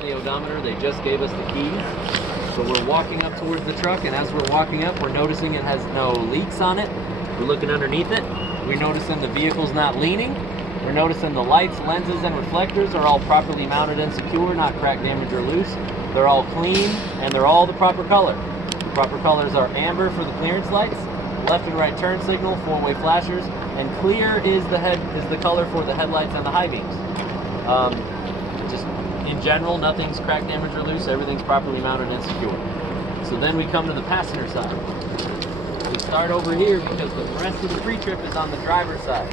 on the odometer. They just gave us the keys. So we're walking up towards the truck, and as we're walking up, we're noticing it has no leaks on it. We're looking underneath it. We're noticing the vehicle's not leaning. We're noticing the lights, lenses, and reflectors are all properly mounted and secure, not cracked, damaged, or loose. They're all clean, and they're all the proper color. The proper colors are amber for the clearance lights, left and right turn signal, four-way flashers, and clear is the color for the headlights and the high beams. Just in general, nothing's cracked, damaged, or loose. Everything's properly mounted and secure. So then we come to the passenger side. We start over here because the rest of the pre-trip is on the driver's side.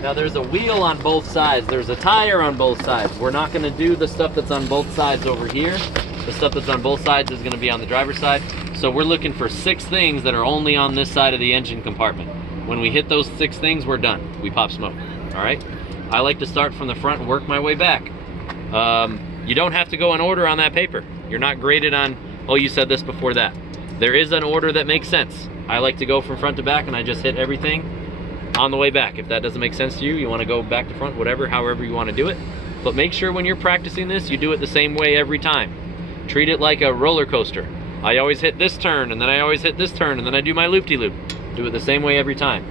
Now there's a wheel on both sides. There's a tire on both sides. We're not going to do the stuff that's on both sides over here. The stuff that's on both sides is going to be on the driver's side. So we're looking for 6 things that are only on this side of the engine compartment. When we hit those 6 things, we're done. We pop smoke. All right? I like to start from the front and work my way back. You don't have to go in order on that paper. You're not graded on, oh, you said this before that. There is an order that makes sense. I like to go from front to back, and I just hit everything on the way back. If that doesn't make sense to you, you want to go back to front, whatever, however you want to do it. But make sure when you're practicing this, you do it the same way every time. Treat it like a roller coaster. I always hit this turn, and then I always hit this turn, and then I do my loop-de-loop. Do it the same way every time.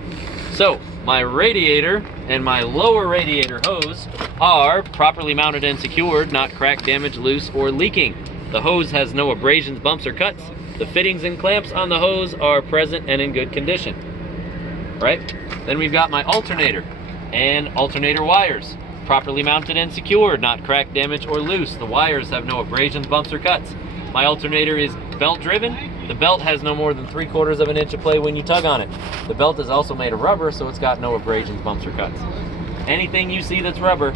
So, my radiator and my lower radiator hose are properly mounted and secured, not cracked, damaged, loose, or leaking. The hose has no abrasions, bumps, or cuts. The fittings and clamps on the hose are present and in good condition. Right? Then we've got my alternator and alternator wires, properly mounted and secured, not cracked, damaged, or loose. The wires have no abrasions, bumps, or cuts. My alternator is belt driven. The belt has no more than 3/4 of an inch of play when you tug on it. The belt is also made of rubber, so it's got no abrasions, bumps, or cuts. Anything you see that's rubber,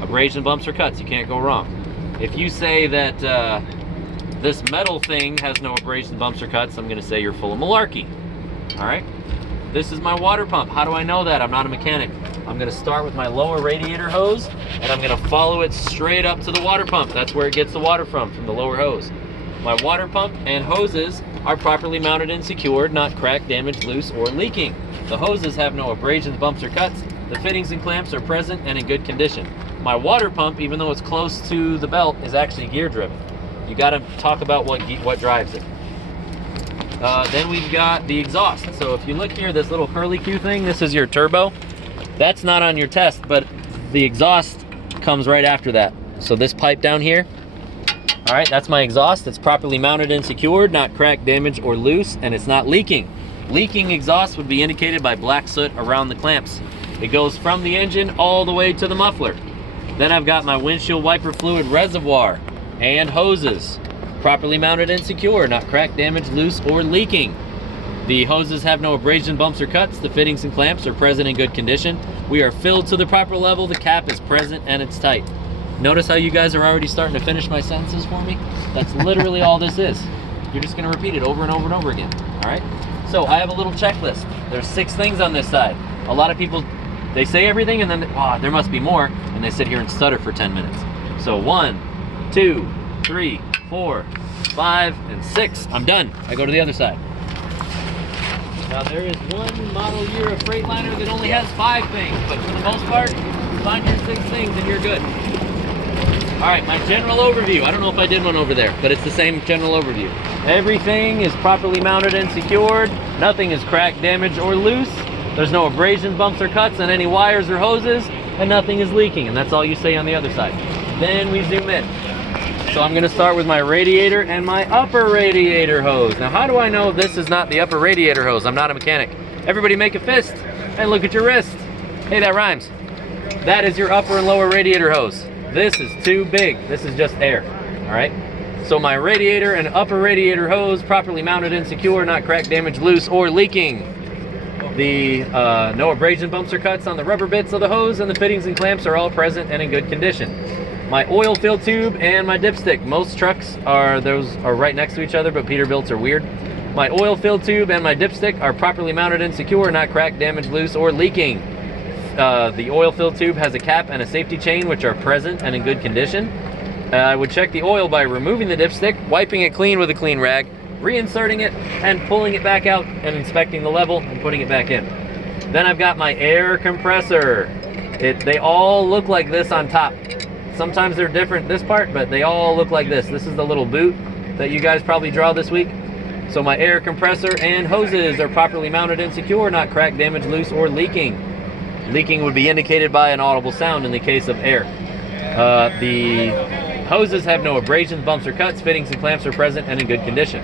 abrasion, bumps, or cuts, you can't go wrong. If you say that this metal thing has no abrasions, bumps, or cuts, I'm going to say you're full of malarkey. All right? This is my water pump. How do I know that? I'm not a mechanic. I'm going to start with my lower radiator hose, and I'm going to follow it straight up to the water pump. That's where it gets the water from the lower hose. My water pump and hoses are properly mounted and secured, not cracked, damaged, loose, or leaking. The hoses have no abrasions, bumps, or cuts. The fittings and clamps are present and in good condition. My water pump, even though it's close to the belt, is actually gear driven. You got to talk about what drives it. Then we've got the exhaust. So if you look here, this little curly Q thing, this is your turbo. That's not on your test, but the exhaust comes right after that. So this pipe down here, all right, that's my exhaust. It's properly mounted and secured, not cracked, damaged, or loose, and it's not leaking. Leaking exhaust would be indicated by black soot around the clamps. It goes from the engine all the way to the muffler. Then I've got my windshield wiper fluid reservoir and hoses, properly mounted and secure, not cracked, damaged, loose, or leaking. The hoses have no abrasion, bumps, or cuts. The fittings and clamps are present in good condition. We are filled to the proper level. The cap is present and it's tight. Notice how you guys are already starting to finish my sentences for me? That's literally all this is. You're just going to repeat it over and over and over again. All right? So I have a little checklist. There's 6 things on this side. A lot of people, they say everything and then, there must be more, and they sit here and stutter for 10 minutes. So 1, 2, 3, 4, 5, and 6. I'm done. I go to the other side. Now there is one model year of Freightliner that only has 5 things, but for the most part, find your 6 things and you're good. All right, my general overview. I don't know if I did one over there, but it's the same general overview. Everything is properly mounted and secured. Nothing is cracked, damaged, or loose. There's no abrasions, bumps, or cuts on any wires or hoses, and nothing is leaking, and that's all you say on the other side. Then we zoom in. So I'm going to start with my radiator and my upper radiator hose. Now, how do I know this is not the upper radiator hose? I'm not a mechanic. Everybody make a fist and look at your wrist. Hey, that rhymes. That is your upper and lower radiator hose. This is too big. This is just air. All right? So my radiator and upper radiator hose, properly mounted and secure, not cracked, damaged, loose, or leaking. The no abrasion, bumps, or cuts on the rubber bits of the hose, and the fittings and clamps are all present and in good condition. My oil fill tube and my dipstick. Most trucks are right next to each other, but Peterbilts are weird. My oil fill tube and my dipstick are properly mounted and secure, not cracked, damaged, loose, or leaking. The oil fill tube has a cap and a safety chain, which are present and in good condition. I would check the oil by removing the dipstick, wiping it clean with a clean rag, reinserting it, and pulling it back out and inspecting the level and putting it back in. Then I've got my air compressor. They all look like this on top. Sometimes they're different this part, but they all look like this. This is the little boot that you guys probably draw this week. So my air compressor and hoses are properly mounted and secure, not cracked, damaged, loose, or leaking. Leaking would be indicated by an audible sound in the case of air. The hoses have no abrasions, bumps, or cuts. Fittings and clamps are present and in good condition.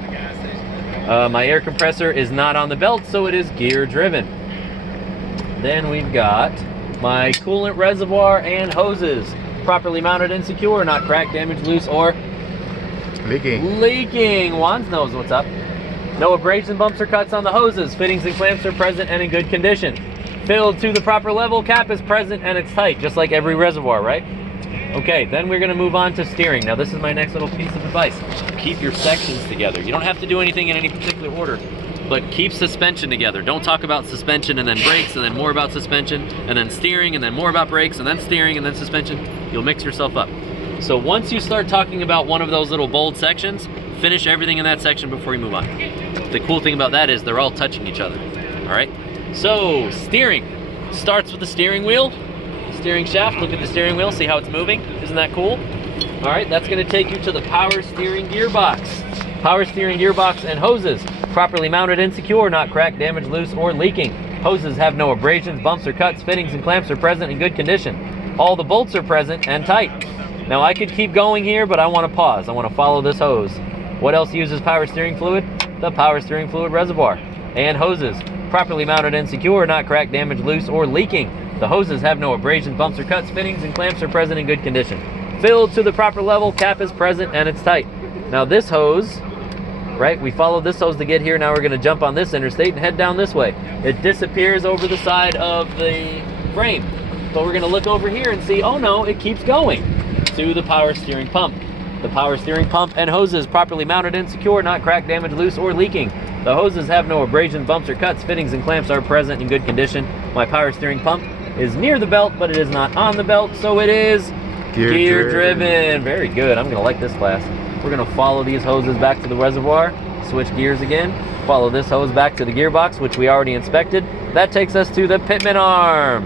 My air compressor is not on the belt, so it is gear driven. Then we've got my coolant reservoir and hoses, properly mounted and secure, not cracked, damaged, loose, or leaking. Wands knows what's up. No abrasion, bumps, or cuts on the hoses. Fittings and clamps are present and in good condition. Filled to the proper level, cap is present and it's tight, just like every reservoir, right? Okay, then we're gonna move on to steering. Now this is my next little piece of advice. Keep your sections together. You don't have to do anything in any particular order, but keep suspension together. Don't talk about suspension and then brakes and then more about suspension and then steering and then more about brakes and then steering and then suspension. You'll mix yourself up. So once you start talking about one of those little bold sections, finish everything in that section before you move on. The cool thing about that is they're all touching each other, all right? So steering starts with the steering wheel, steering shaft. Look at the steering wheel, see how it's moving? Isn't that cool? All right, that's gonna take you to the power steering gearbox. Power steering gearbox and hoses, properly mounted and secure, not cracked, damaged, loose, or leaking. Hoses have no abrasions, bumps, or cuts. Fittings and clamps are present in good condition. All the bolts are present and tight. Now I could keep going here, but I wanna pause. I wanna follow this hose. What else uses power steering fluid? The power steering fluid reservoir. And hoses, properly mounted and secure, not cracked, damaged, loose, or leaking. The hoses have no abrasions, bumps, or cuts. Fittings and clamps are present in good condition. Filled to the proper level, cap is present, and it's tight. Now this hose, right, we followed this hose to get here. Now we're gonna jump on this interstate and head down this way. It disappears over the side of the frame. But we're gonna look over here and see, oh no, it keeps going to the power steering pump. The power steering pump and hoses, properly mounted and secure, not cracked, damaged, loose, or leaking. The hoses have no abrasions, bumps, or cuts. Fittings and clamps are present in good condition. My power steering pump is near the belt, but it is not on the belt, so it is gear driven. Very good. I'm gonna like this class. We're gonna follow these hoses back to the reservoir, switch gears again, follow this hose back to the gearbox, which we already inspected. That takes us to the pitman arm,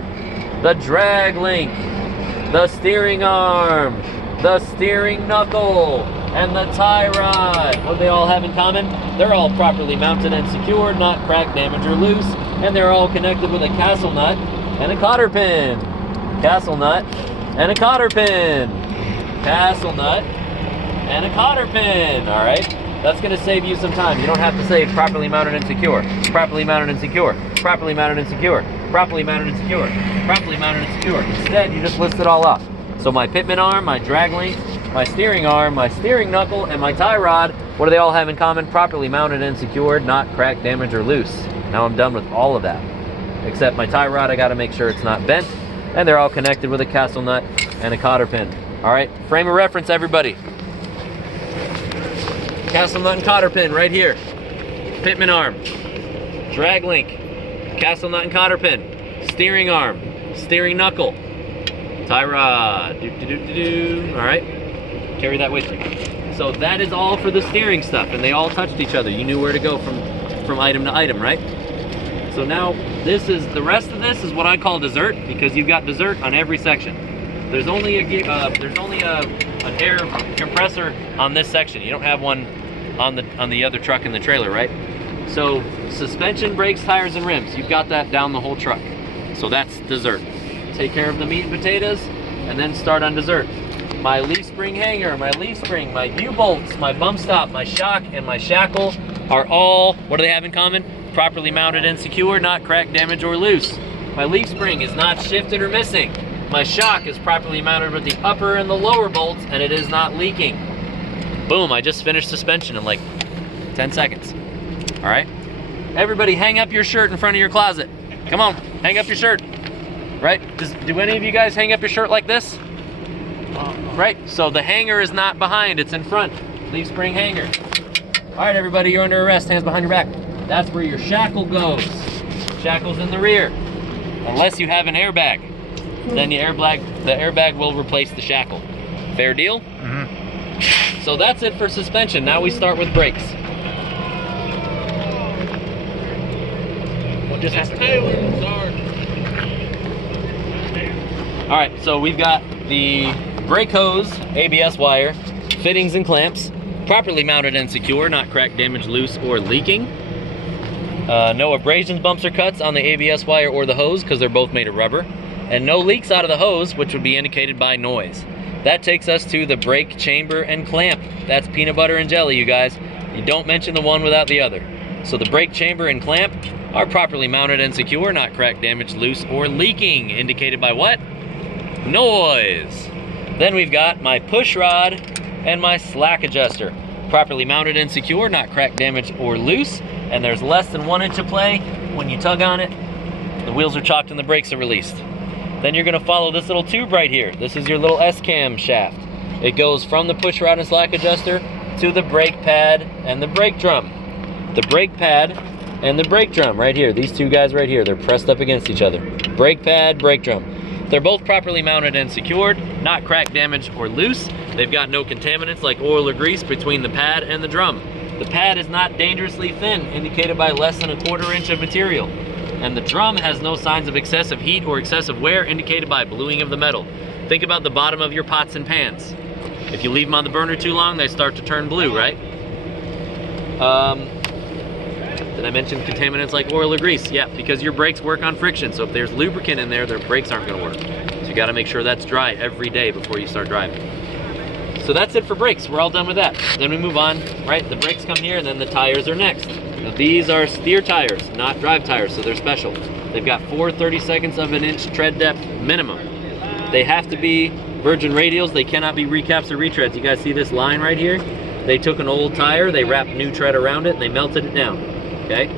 the drag link, the steering arm, the steering knuckle, and the tie rod. What do they all have in common? They're all properly mounted and secured, not cracked, damaged, or loose, and they're all connected with a castle nut and a cotter pin. Castle nut and a cotter pin. Castle nut and a cotter pin. All right, that's gonna save you some time. You don't have to say properly mounted and secure, properly mounted and secure, properly mounted and secure, properly mounted and secure, properly mounted and secure. Instead, you just list it all off. So my pitman arm, my drag link, my steering arm, my steering knuckle, and my tie rod, what do they all have in common? Properly mounted and secured, not cracked, damaged, or loose. Now I'm done with all of that. Except my tie rod, I gotta make sure it's not bent, and they're all connected with a castle nut and a cotter pin. All right, frame of reference, everybody. Castle nut and cotter pin right here. Pitman arm, drag link, castle nut and cotter pin, steering arm, steering knuckle, tie rod. All right, carry that with you. So that is all for the steering stuff, and they all touched each other. You knew where to go from item to item, right? So now the rest of this is what I call dessert, because you've got dessert on every section. There's only an air compressor on this section. You don't have one on the other truck in the trailer, right? So suspension, brakes, tires, and rims, you've got that down the whole truck. So that's dessert. Take care of the meat and potatoes, and then start on dessert. My leaf spring hanger, my leaf spring, my U-bolts, my bump stop, my shock, and my shackle are all, what do they have in common? Properly mounted and secure, not cracked, damaged, or loose. My leaf spring is not shifted or missing. My shock is properly mounted with the upper and the lower bolts, and it is not leaking. Boom, I just finished suspension in like 10 seconds. All right? Everybody hang up your shirt in front of your closet. Come on, hang up your shirt. Right? Do any of you guys hang up your shirt like this? Right, so the hanger is not behind, it's in front. Leaf spring hanger. All right, everybody, you're under arrest, hands behind your back. That's where your shackle goes. Shackle's in the rear. Unless you have an airbag, then the airbag will replace the shackle. Fair deal? Mm-hmm. So that's it for suspension. Now we start with brakes. What just happened? All right, so we've got the brake hose, ABS wire, fittings and clamps, properly mounted and secure, not cracked, damaged, loose, or leaking. No abrasions, bumps, or cuts on the ABS wire or the hose because they're both made of rubber. And no leaks out of the hose, which would be indicated by noise. That takes us to the brake chamber and clamp. That's peanut butter and jelly, you guys. You don't mention the one without the other. So the brake chamber and clamp are properly mounted and secure, not cracked, damaged, loose, or leaking, indicated by what? Noise. Then we've got my push rod and my slack adjuster. Properly mounted and secure, not cracked, damaged, or loose. And there's less than 1 inch of play. When you tug on it, the wheels are chalked and the brakes are released. Then you're gonna follow this little tube right here. This is your little S-cam shaft. It goes from the push rod and slack adjuster to the brake pad and the brake drum. The brake pad and the brake drum right here. These two guys right here, they're pressed up against each other. Brake pad, brake drum. They're both properly mounted and secured, not cracked, damaged, or loose. They've got no contaminants like oil or grease between the pad and the drum. The pad is not dangerously thin, indicated by less than 1/4 inch of material. And the drum has no signs of excessive heat or excessive wear, indicated by bluing of the metal. Think about the bottom of your pots and pans. If you leave them on the burner too long, they start to turn blue, right? Did I mention contaminants like oil or grease? Yeah, because your brakes work on friction. So if there's lubricant in there, their brakes aren't gonna work. So you gotta make sure that's dry every day before you start driving. So that's it for brakes. We're all done with that. Then we move on, right? The brakes come here and then the tires are next. Now these are steer tires, not drive tires, so they're special. They've got 4 32/2 of an inch tread depth minimum. They have to be virgin radials. They cannot be recaps or retreads. You guys see this line right here? They took an old tire, they wrapped new tread around it, and they melted it down, okay?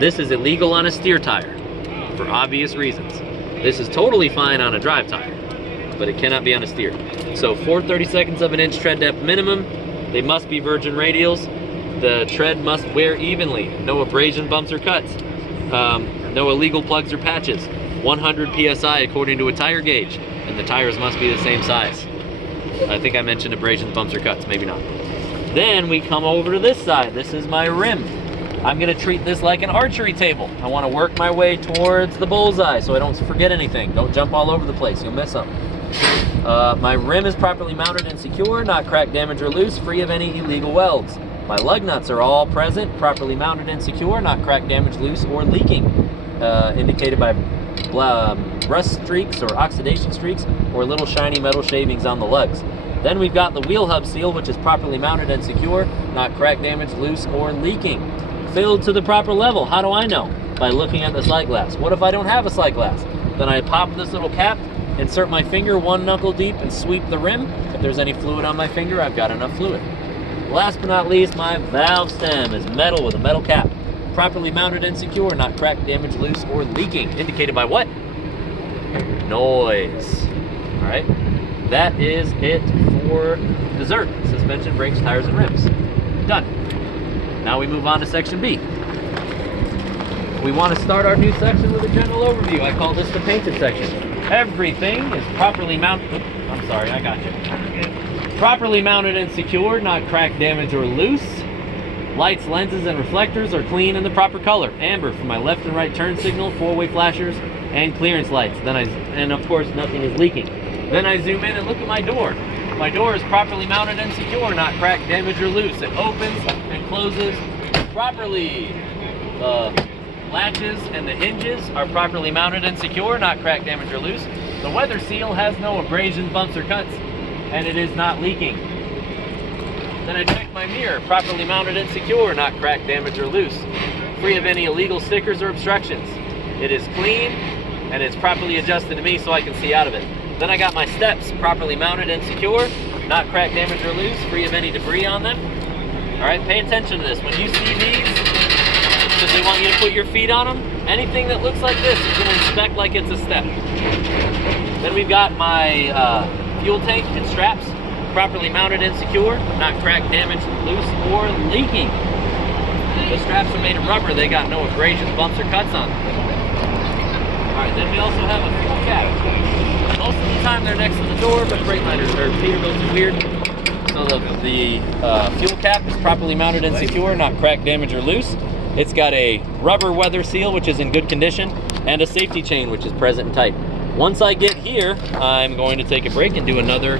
This is illegal on a steer tire for obvious reasons. This is totally fine on a drive tire, but it cannot be on a steer. So 4 32/2 of an inch tread depth minimum. They must be virgin radials. The tread must wear evenly. No abrasion, bumps, or cuts. No illegal plugs or patches. 100 PSI according to a tire gauge. And the tires must be the same size. I think I mentioned abrasions, bumps, or cuts. Maybe not. Then we come over to this side. This is my rim. I'm gonna treat this like an archery table. I wanna work my way towards the bullseye so I don't forget anything. Don't jump all over the place, you'll miss something. My rim is properly mounted and secure, not cracked, damaged, or loose, free of any illegal welds. My lug nuts are all present, properly mounted and secure, not cracked, damaged, loose, or leaking, indicated by rust streaks or oxidation streaks or little shiny metal shavings on the lugs. Then we've got the wheel hub seal, which is properly mounted and secure, not cracked, damaged, loose, or leaking. Filled to the proper level. How do I know? By looking at the sight glass. What if I don't have a sight glass? Then I pop this little cap, insert my finger 1 knuckle deep, and sweep the rim. If there's any fluid on my finger, I've got enough fluid. Last but not least, my valve stem is metal with a metal cap. Properly mounted and secure, not cracked, damaged, loose, or leaking. Indicated by what? Noise. All right, that is it for dessert. Suspension, brakes, tires, and rims. Done. Now we move on to section B. We want to start our new section with a general overview. I call this the painted section. Everything is properly mounted. I'm sorry, I got you. Properly mounted and secure, not cracked, damaged, or loose. Lights, lenses, and reflectors are clean in the proper color. Amber for my left and right turn signal, 4-way flashers, and clearance lights. And of course, nothing is leaking. Then I zoom in and look at my door. My door is properly mounted and secure, not cracked, damaged, or loose. It opens and closes properly. The latches and the hinges are properly mounted and secure, not cracked, damaged, or loose. The weather seal has no abrasions, bumps, or cuts, and it is not leaking. Then I check my mirror, properly mounted and secure, not cracked, damaged, or loose. Free of any illegal stickers or obstructions. It is clean, and it's properly adjusted to me so I can see out of it. Then I got my steps, properly mounted and secure, not cracked, damaged, or loose, free of any debris on them. All right, pay attention to this. When you see these, because they want you to put your feet on them, anything that looks like this, you're gonna inspect like it's a step. Then we've got my fuel tank and straps, properly mounted and secure, not cracked, damaged, loose, or leaking. The straps are made of rubber. They got no abrasions, bumps, or cuts on them. All right, then we also have a fuel cap. Most of the time they're next to the door, but Freightliners or Peterbilt's is weird. So the fuel cap is properly mounted and secure, not cracked, damaged, or loose. It's got a rubber weather seal, which is in good condition, and a safety chain, which is present and tight. Once I get here, I'm going to take a break and do another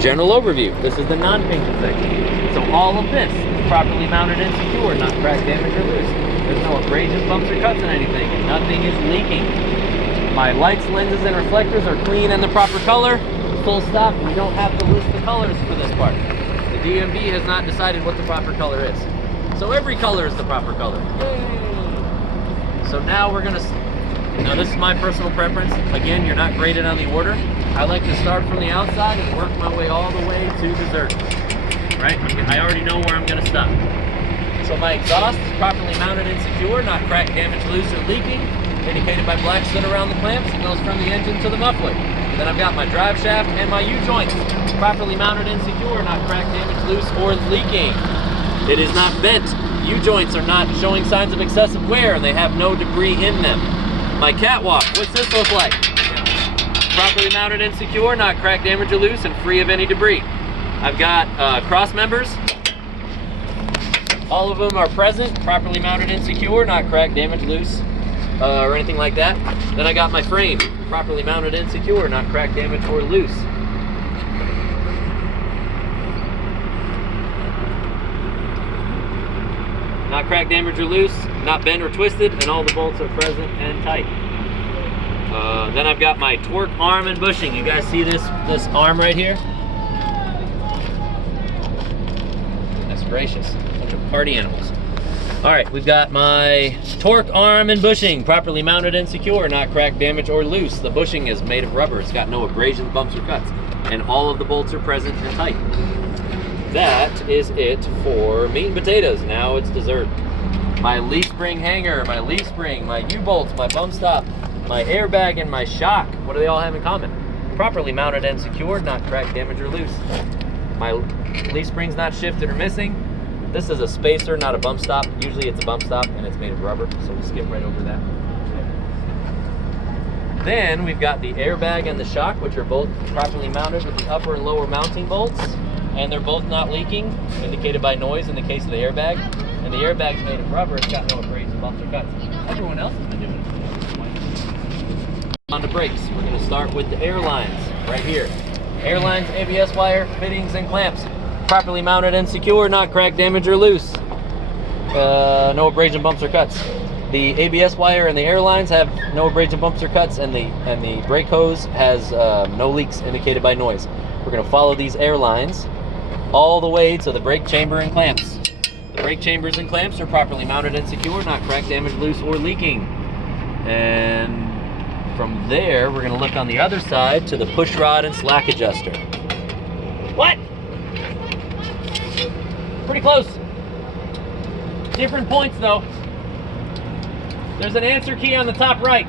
general overview. This is the non-painted section. So all of this is properly mounted and secure, not cracked, damaged, or loose. There's no abrasions, bumps, or cuts in anything, and nothing is leaking. My lights, lenses, and reflectors are clean and the proper color. Full stop. We don't have to list the colors for this part. The DMV has not decided what the proper color is. So every color is the proper color. Yay! So now we're gonna, now this is my personal preference. Again, you're not graded on the order. I like to start from the outside and work my way all the way to dessert. Right? I already know where I'm gonna stop. So my exhaust is properly mounted and secure, not cracked, damaged, loose, or leaking, indicated by black soot around the clamps. It goes from the engine to the muffler. Then I've got my drive shaft and my U-joints, properly mounted and secure, not cracked, damaged, loose, or leaking. It is not bent. U-joints are not showing signs of excessive wear, and they have no debris in them. My catwalk, what's this look like? Properly mounted and secure, not cracked, damaged, or loose, and free of any debris. I've got cross members. All of them are present, properly mounted and secure, not cracked, damaged, loose, or anything like that. Then I got my frame, properly mounted and secure, not cracked, damaged, or loose. Not cracked, damaged, or loose, not bent or twisted, and all the bolts are present and tight. Then I've got my torque arm and bushing. You guys see this arm right here? That's gracious. Bunch of party animals. All right, we've got my torque arm and bushing, properly mounted and secure, not cracked, damaged, or loose. The bushing is made of rubber. It's got no abrasions, bumps, or cuts. And all of the bolts are present and tight. That is it for meat and potatoes. Now it's dessert. My leaf spring hanger, my leaf spring, my U-bolts, my bump stop, my airbag, and my shock. What do they all have in common? Properly mounted and secured, not cracked, damaged, or loose. My leaf spring's not shifted or missing. This is a spacer, not a bump stop. Usually it's a bump stop and it's made of rubber, so we'll skip right over that. Then we've got the airbag and the shock, which are both properly mounted with the upper and lower mounting bolts, and they're both not leaking, indicated by noise in the case of the airbag. And the airbag's made of rubber, it's got no abrasions, bumps, or cuts. Everyone else has been doing it. On to brakes, we're gonna start with the airlines, right here. Airlines, ABS wire, fittings, and clamps. Properly mounted and secure, not cracked, damaged, or loose. No abrasion, bumps, or cuts. The ABS wire and the airlines have no abrasion, bumps, or cuts, and the brake hose has no leaks indicated by noise. We're gonna follow these airlines all the way to the brake chamber and clamps. The brake chambers and clamps are properly mounted and secure, not cracked, damaged, loose, or leaking. And from there, we're gonna look on the other side to the push rod and slack adjuster. What? Pretty close. Different points though. There's an answer key on the top right.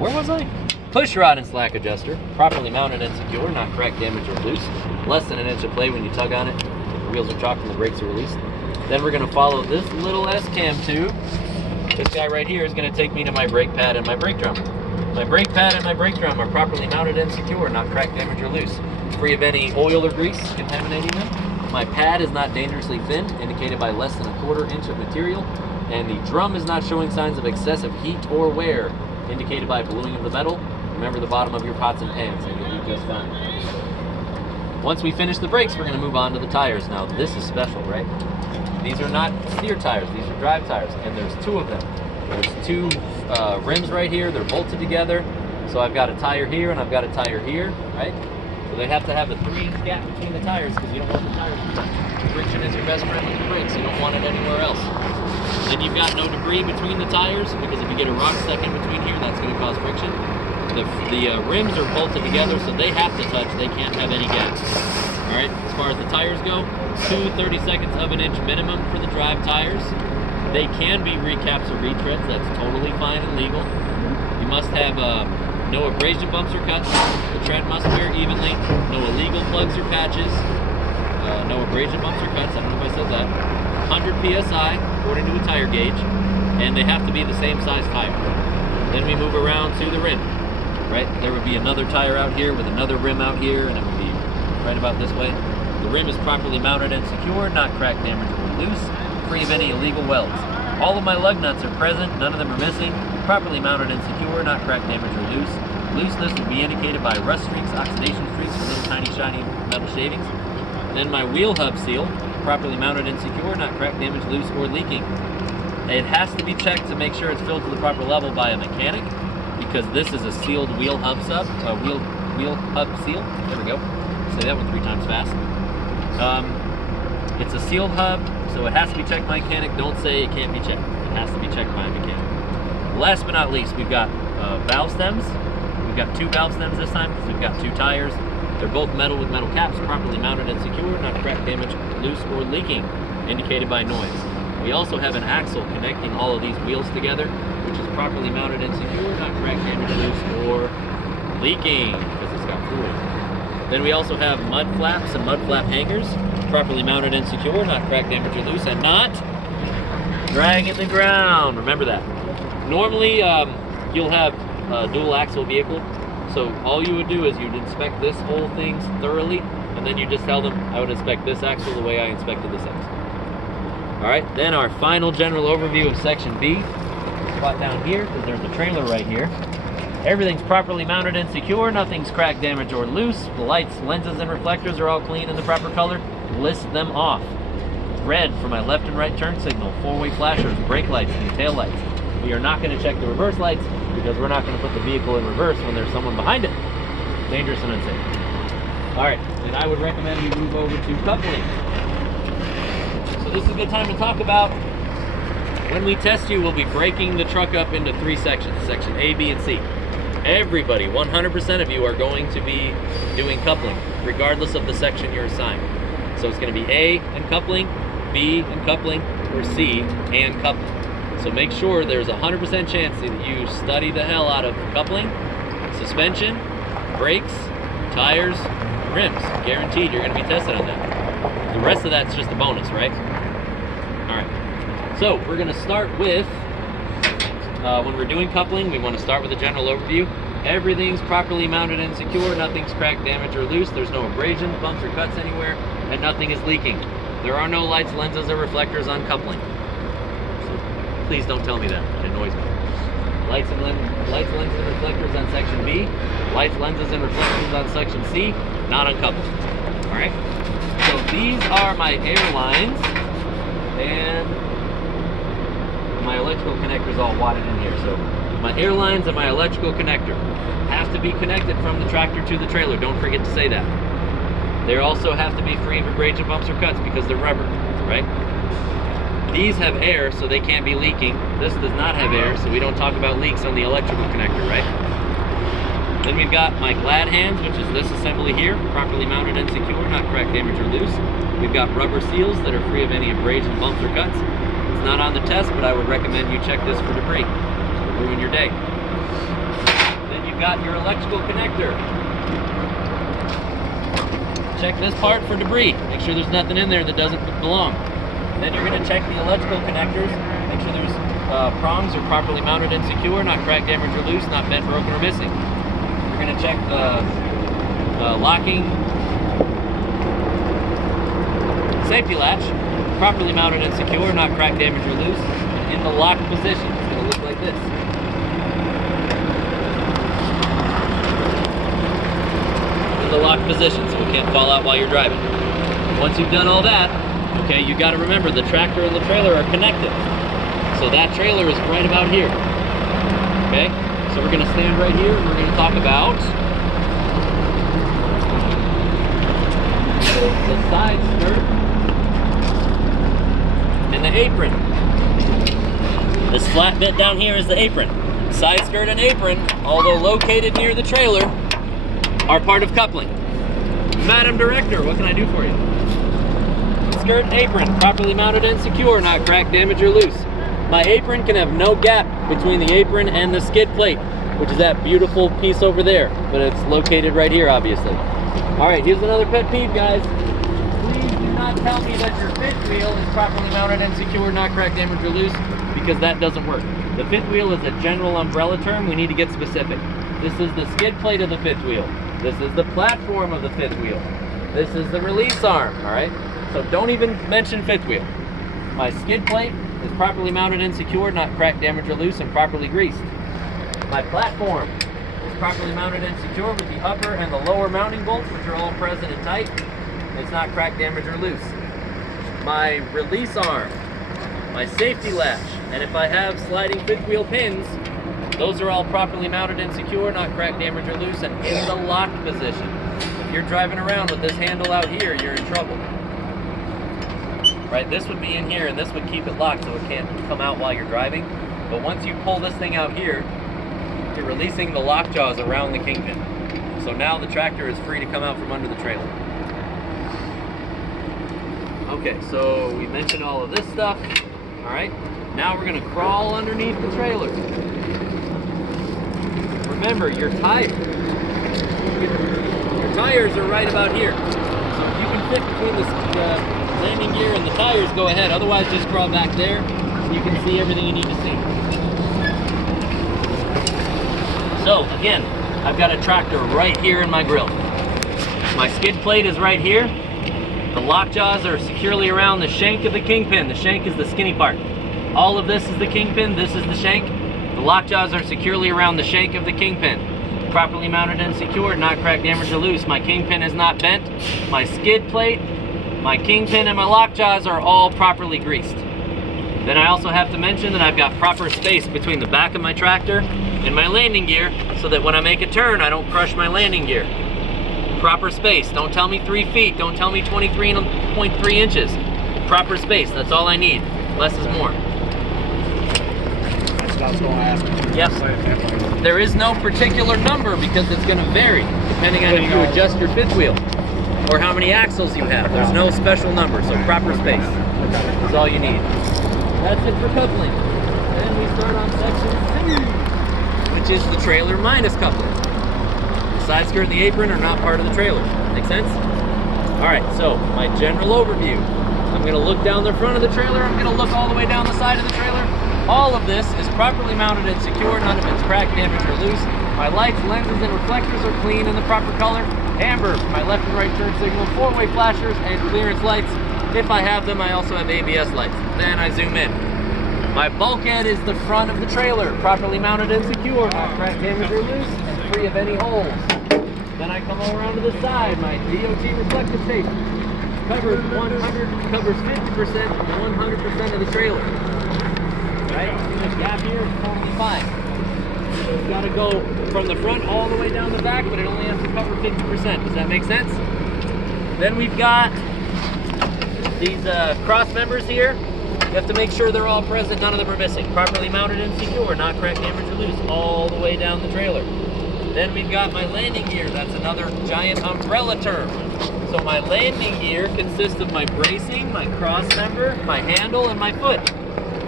Where was I? Push rod and slack adjuster, properly mounted and secure, not cracked, damaged, or loose. Less than an inch of play when you tug on it. The wheels are chalked and the brakes are released. Then we're gonna follow this little S-cam tube. This guy right here is gonna take me to my brake pad and my brake drum. My brake pad and my brake drum are properly mounted and secure, not cracked, damaged, or loose. Free of any oil or grease contaminating them. My pad is not dangerously thinned, indicated by less than a 1/4 inch of material. And the drum is not showing signs of excessive heat or wear, indicated by ballooning of the metal. Remember the bottom of your pots and pans, and you'll be just fine. Once we finish the brakes, we're gonna move on to the tires. Now this is special, right? These are not steer tires, these are drive tires, and there's two of them. There's two rims right here, they're bolted together. So I've got a tire here and I've got a tire here, right? So they have to have a 3-inch gap between the tires because you don't want the tires to touch. Friction is your best friend with the brakes, you don't want it anywhere else. Then you've got no debris between the tires, because if you get a rock stuck in between here, that's gonna cause friction. The rims are bolted together, so they have to touch, they can't have any gaps. All right, as far as the tires go, 2 32/2 of an inch minimum for the drive tires. They can be recaps or retreads, that's totally fine and legal. You must have no abrasion, bumps, or cuts. The tread must wear evenly. No illegal plugs or patches. No abrasion, bumps, or cuts, I don't know if I said that. 100 PSI, according to a tire gauge, and they have to be the same size tire. Then we move around to the rim, right? There would be another tire out here with another rim out here, and it would be right about this way. The rim is properly mounted and secured, not cracked, damaged, or loose, free of any illegal welds. All of my lug nuts are present, none of them are missing. properly mounted and secure, not cracked, damaged, or loose. Looseness will be indicated by rust streaks, oxidation streaks, or little tiny shiny metal shavings. Then my wheel hub seal, properly mounted and secure, not cracked, damaged, loose, or leaking. It has to be checked to make sure it's filled to the proper level by a mechanic, because this is a sealed wheel hub wheel hub seal. There we go. Say that one 3 times fast. It's a sealed hub, so it has to be checked by a mechanic. Don't say it can't be checked. It has to be checked by a mechanic. Last but not least, we've got valve stems. We've got 2 valve stems this time because we've got 2 tires. They're both metal with metal caps, properly mounted and secure, not cracked, damaged, loose, or leaking, indicated by noise. We also have an axle connecting all of these wheels together, which is properly mounted and secure, not cracked, damaged, loose, or leaking, because it's got fluid. Then we also have mud flaps and mud flap hangers, properly mounted and secure, not cracked, damaged, or loose, and not dragging the ground. Remember that. Normally, you'll have a dual axle vehicle, so all you would do is you'd inspect this whole thing thoroughly, and then you just tell them, I would inspect this axle the way I inspected this axle. Alright, then our final general overview of section B. Spot down here, because there's a trailer right here. Everything's properly mounted and secure, nothing's cracked, damaged, or loose. The lights, lenses, and reflectors are all clean in the proper color. List them off. Red for my left and right turn signal, 4-way flashers, brake lights, and tail lights. We are not going to check the reverse lights, because we're not going to put the vehicle in reverse when there's someone behind it. Dangerous and unsafe. Alright, and I would recommend you move over to coupling. So this is a good time to talk about, when we test you, we'll be breaking the truck up into 3 sections, section A, B, and C. Everybody, 100% of you are going to be doing coupling, regardless of the section you're assigned. So it's going to be A and coupling, B and coupling, or C and coupling. So make sure there's a 100% chance that you study the hell out of coupling, suspension, brakes, tires, rims. Guaranteed you're going to be tested on that. The rest of that's just a bonus, right? Alright, so we're going to start with, when we're doing coupling, we want to start with a general overview. Everything's properly mounted and secure, nothing's cracked, damaged, or loose. There's no abrasion, bumps, or cuts anywhere, and nothing is leaking. There are no lights, lenses, or reflectors on coupling. So please don't tell me that, it annoys me. Lights, lenses, and reflectors on section B. Lights, lenses, and reflectors on section C, not on coupling. Alright? So these are my air lines, and my electrical connector's all wadded in here. So my air lines and my electrical connector have to be connected from the tractor to the trailer. Don't forget to say that. They also have to be free of abrasion, bumps, or cuts because they're rubber, right? These have air, so they can't be leaking. This does not have air, so we don't talk about leaks on the electrical connector, right? Then we've got my glad hands, which is this assembly here, properly mounted and secure, not cracked, damaged, or loose. We've got rubber seals that are free of any abrasion, bumps, or cuts. It's not on the test, but I would recommend you check this for debris. It'll ruin your day. Then you've got your electrical connector. Check this part for debris. Make sure there's nothing in there that doesn't belong. Then you're going to check the electrical connectors. Make sure there's prongs are properly mounted and secure, not cracked, damaged, or loose, not bent, broken, or missing. You're going to check the locking safety latch, properly mounted and secure, not cracked, damaged, or loose, in the locked position. It's going to look like this. In the locked position, so it can't fall out while you're driving. Once you've done all that, okay, you got to remember the tractor and the trailer are connected. So that trailer is right about here. Okay, so we're going to stand right here and we're going to talk about the side skirt and the apron. This flat bit down here is the apron. Side skirt and apron, although located near the trailer, are part of coupling. Madam Director, what can I do for you? Skirt and apron, properly mounted and secure, not cracked, damaged, or loose. My apron can have no gap between the apron and the skid plate, which is that beautiful piece over there, but it's located right here, obviously. All right, here's another pet peeve, guys. Please do not tell me that your fifth wheel is properly mounted and secure, not cracked, damaged, or loose, because that doesn't work. The fifth wheel is a general umbrella term. We need to get specific. This is the skid plate of the fifth wheel. This is the platform of the fifth wheel. This is the release arm, all right? So don't even mention fifth wheel. My skid plate is properly mounted and secured, not cracked, damaged, or loose, and properly greased. My platform is properly mounted and secure with the upper and the lower mounting bolts, which are all present and tight. It's not cracked, damaged, or loose. My release arm, my safety latch, and if I have sliding fifth wheel pins, those are all properly mounted and secure, not cracked, damaged, or loose, and in the lock position. If you're driving around with this handle out here, you're in trouble. Right, this would be in here and this would keep it locked so it can't come out while you're driving. But once you pull this thing out here, you're releasing the lock jaws around the kingpin. So now the tractor is free to come out from under the trailer. Okay, so we mentioned all of this stuff. All right, now we're gonna crawl underneath the trailer. Remember, your tires are right about here. So if you can fit between the landing gear and the tires, go ahead. Otherwise, just crawl back there. You can see everything you need to see. So again, I've got a tractor right here in my grill. My skid plate is right here. The lock jaws are securely around the shank of the kingpin. The shank is the skinny part. All of this is the kingpin, this is the shank. The lock jaws are securely around the shank of the kingpin. Properly mounted and secured, not cracked, damaged, or loose. My kingpin is not bent. My skid plate, my kingpin, and my lock jaws are all properly greased. Then I also have to mention that I've got proper space between the back of my tractor and my landing gear so that when I make a turn, I don't crush my landing gear. Proper space. Don't tell me 3 feet. Don't tell me 23.3 inches. Proper space. That's all I need. Less is more. That's what I was going to ask. Yep. There is no particular number because it's going to vary depending on if you adjust your fifth wheel or how many axles you have. There's no special number, so proper space is all you need. That's it for coupling. Then we start on section 2, which is the trailer minus coupling. The side skirt and the apron are not part of the trailer. Make sense? All right, so my general overview. I'm gonna look down the front of the trailer. I'm gonna look all the way down the side of the trailer. All of this is properly mounted and secure. None of it's cracked, damaged, or loose. My lights, lenses, and reflectors are clean in the proper color. Amber, my left and right turn signal, 4-way flashers, and clearance lights. If I have them, I also have ABS lights. Then I zoom in. My bulkhead is the front of the trailer, properly mounted and secure, not cracked, damaged, or loose, and free of any holes. Then I come all around to the side. My DOT reflective tape covers 50% of 100% of the trailer. Right? This gap here is totally fine. It's got to go from the front all the way down the back, but it only has to cover 50%. Does that make sense? Then we've got these cross members here. You have to make sure they're all present, none of them are missing. Properly mounted and secure, not cracked, damaged, or loose, all the way down the trailer. Then we've got my landing gear. That's another giant umbrella term. So my landing gear consists of my bracing, my cross member, my handle, and my foot,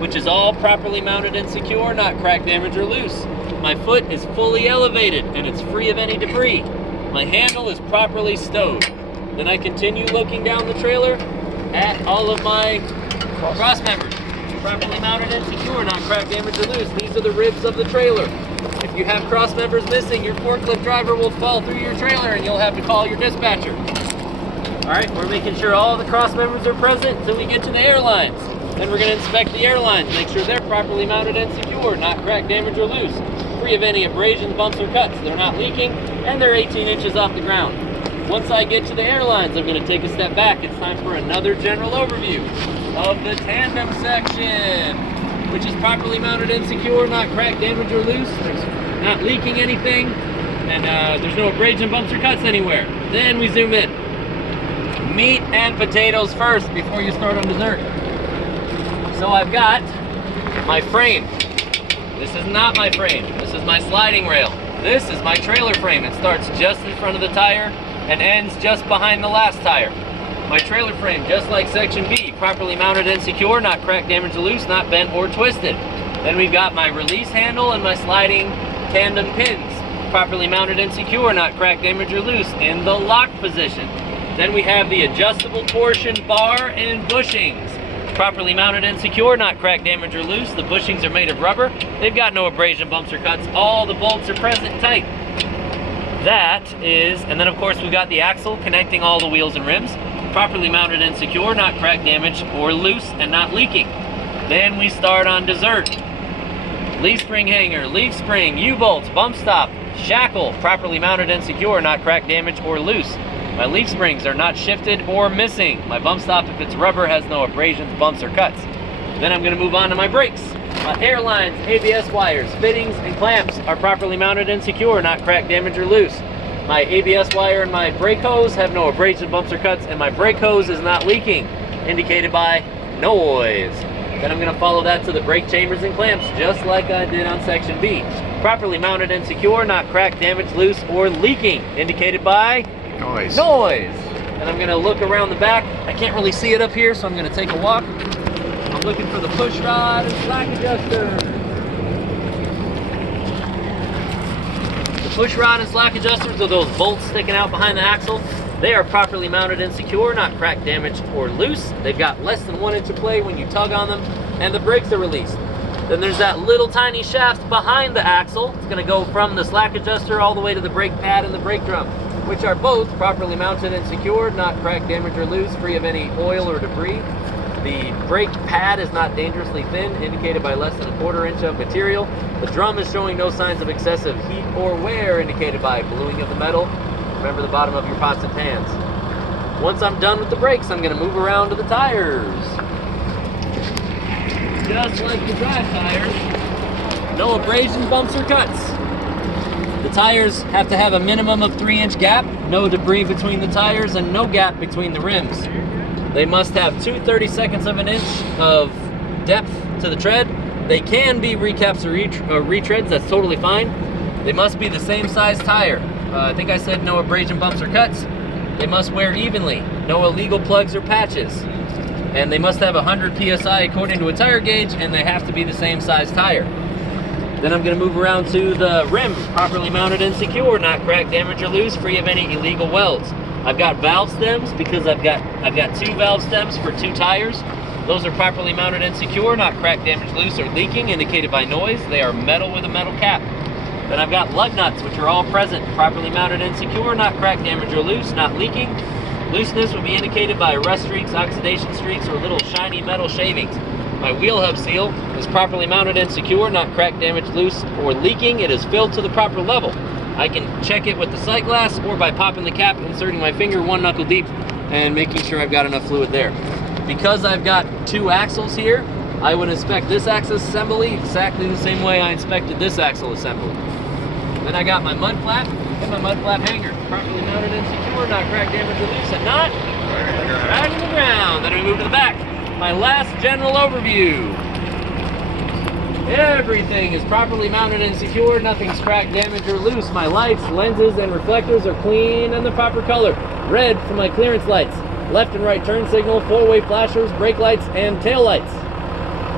which is all properly mounted and secure, not cracked, damaged, or loose. My foot is fully elevated and it's free of any debris. My handle is properly stowed. Then I continue looking down the trailer at all of my cross members, properly mounted and secure, not cracked, damaged, or loose. These are the ribs of the trailer. If you have cross members missing, your forklift driver will fall through your trailer and you'll have to call your dispatcher. All right, we're making sure all the cross members are present until we get to the airlines. Then we're going to inspect the airlines, make sure they're properly mounted and secure, not cracked, damaged, or loose, free of any abrasions, bumps, or cuts. They're not leaking, and they're 18 inches off the ground. Once I get to the airlines, I'm going to take a step back. It's time for another general overview of the tandem section, which is properly mounted and secure, not cracked, damaged, or loose, not leaking anything, and there's no abrasion, bumps, or cuts anywhere. Then we zoom in. Meat and potatoes first before you start on dessert. So I've got my frame. This is not my frame. This is my sliding rail. This is my trailer frame. It starts just in front of the tire and ends just behind the last tire. My trailer frame, just like section B, properly mounted and secure, not cracked, damaged, or loose, not bent or twisted. Then we've got my release handle and my sliding tandem pins, properly mounted and secure, not cracked, damaged, or loose, in the lock position. Then we have the adjustable torsion bar and bushings, properly mounted and secure, not cracked, damaged, or loose. The bushings are made of rubber. They've got no abrasion, bumps, or cuts. All the bolts are present tight. That is, and then of course we've got the axle connecting all the wheels and rims, properly mounted and secure, not cracked, damaged, or loose, and not leaking. Then we start on dessert. Leaf spring hanger, leaf spring, U-bolts, bump stop, shackle, properly mounted and secure, not cracked, damaged, or loose. My leaf springs are not shifted or missing. My bump stop, if it's rubber, has no abrasions, bumps, or cuts. Then I'm going to move on to my brakes. My air lines, ABS wires, fittings, and clamps are properly mounted and secure, not cracked, damaged, or loose. My ABS wire and my brake hose have no abrasions, bumps, or cuts, and my brake hose is not leaking, indicated by noise. Then I'm going to follow that to the brake chambers and clamps, just like I did on section B. Properly mounted and secure, not cracked, damaged, loose, or leaking, indicated by Noise. noise. And I'm going to look around the back. I can't really see it up here, so I'm going to take a walk. I'm looking for the push rod and slack adjuster. The push rod and slack adjusters are those bolts sticking out behind the axle. They are properly mounted and secure, not cracked, damaged, or loose. They've got less than 1 inch of play when you tug on them, and the brakes are released. Then there's that little tiny shaft behind the axle. It's going to go from the slack adjuster all the way to the brake pad and the brake drum, which are both properly mounted and secured, not cracked, damaged, or loose, free of any oil or debris. The brake pad is not dangerously thin, indicated by less than 1/4 inch of material. The drum is showing no signs of excessive heat or wear, indicated by bluing of the metal. Remember the bottom of your pots and pans. Once I'm done with the brakes, I'm going to move around to the tires. Just like the drive tires, no abrasions, bumps, or cuts. The tires have to have a minimum of 3-inch gap, no debris between the tires, and no gap between the rims. They must have 2/32 of an inch of depth to the tread. They can be recaps or retreads, that's totally fine. They must be the same size tire. I think I said no abrasion, bumps, or cuts. They must wear evenly, no illegal plugs or patches. And they must have 100 PSI according to a tire gauge, and they have to be the same size tire. Then I'm going to move around to the rim, properly mounted and secure, not cracked, damaged, or loose, free of any illegal welds. I've got valve stems because I've got 2 valve stems for 2 tires. Those are properly mounted and secure, not cracked, damaged, loose, or leaking, indicated by noise. They are metal with a metal cap. Then I've got lug nuts, which are all present, properly mounted and secure, not cracked, damaged, or loose, not leaking. Looseness would be indicated by rust streaks, oxidation streaks, or little shiny metal shavings. My wheel hub seal is properly mounted and secure, not cracked, damaged, loose, or leaking. It is filled to the proper level. I can check it with the sight glass or by popping the cap, inserting my finger 1 knuckle deep, and making sure I've got enough fluid there. Because I've got 2 axles here, I would inspect this axle assembly exactly the same way I inspected this axle assembly. Then I got my mud flap and my mud flap hanger, properly mounted and secure, not cracked, damaged, or loose, and not dragging the ground. Then we move to the back. My last general overview. Everything is properly mounted and secured. Nothing's cracked, damaged, or loose. My lights, lenses, and reflectors are clean and the proper color. Red for my clearance lights. Left and right turn signal, 4-way flashers, brake lights, and tail lights.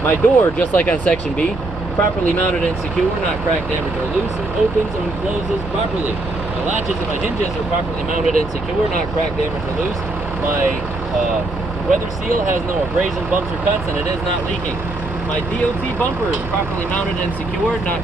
My door, just like on section B, properly mounted and secure, not cracked, damaged, or loose, and opens and closes properly. My latches and my hinges are properly mounted and secure, not cracked, damaged, or loose. My weather seal has no abrasions, bumps, or cuts, and it is not leaking. My DOT bumper is properly mounted and secured, not